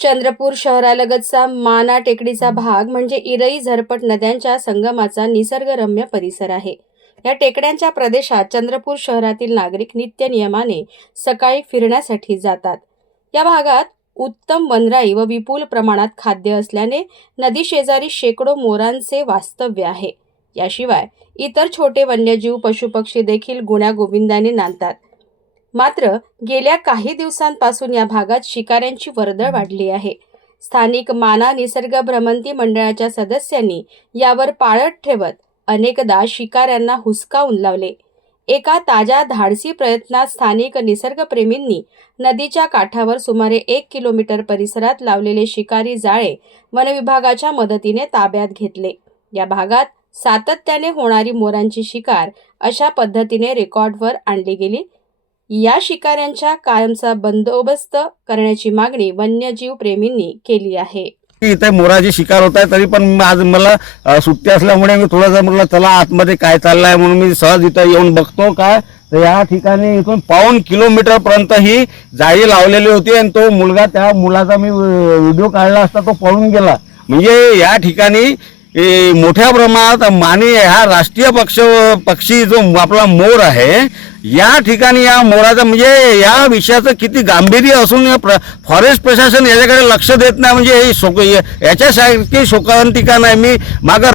चंद्रपूर शहरालगतचा माना टेकडीचा भाग म्हणजे इरई झरपट नद्यांच्या संगमाचा निसर्गरम्य परिसर आहे. या टेकड्यांच्या प्रदेशात चंद्रपूर शहरातील नागरिक नित्य नियमाने सकाळी फिरण्यासाठी जातात. या भागात उत्तम वनराई व विपुल प्रमाणात खाद्य असल्याने नदी शेजारी शेकडो मोरांचे वास्तव्य आहे. याशिवाय इतर छोटे वन्यजीव पशुपक्षी देखील गुण्यागोविंदाने नांदतात. मात्र गेल्या काही दिवसांपासून या भागात शिकाऱ्यांची वर्दळ वाढली आहे. स्थानिक माना निसर्ग भ्रमंती मंडळाच्या सदस्यांनी यावर पाळत ठेवत अनेकदा शिकाऱ्यांना हुसकावून लावले. एका ताज्या धाडसी प्रयत्नात स्थानिक निसर्गप्रेमींनी नदीच्या काठावर सुमारे एक किलोमीटर परिसरात लावलेले शिकारी जाळे वनविभागाच्या मदतीने ताब्यात घेतले. या भागात सातत्याने होणारी मोरांची शिकार अशा पद्धतीने रेकॉर्डवर आणली गेली या शिकाऱ्यांच्या कायमचा बंदोबस्त करण्याची मागणी वन्यजीव प्रेमींनी केली आहे. इथे मोराची शिकार होत आहे तरी पण आज मला सुट्टी असल्यामुळे मी थोडासा म्हटलं चला आतमध्ये काय चाललंय? म्हणून मी सहज इथं येऊन बघतो काय. तर या ठिकाणी इथून पाऊन किलोमीटर पर्यंत ही जाळी लावलेली होती आणि तो मुलगा त्या मुलाचा मी व्हिडिओ काढला असता तो पळून गेला. म्हणजे या ठिकाणी मोठ्या प्रमाणात माने हा राष्ट्रीय पक्ष पक्षी जो आपला मोर आहे या ठिकाणी या मोराचा म्हणजे या विषयाचं किती गांभीर्य असून प्र फॉरेस्ट प्रशासन याच्याकडे लक्ष देत नाही म्हणजे हे शोक याच्यासारखी शोकांतिका नाही. मी मागं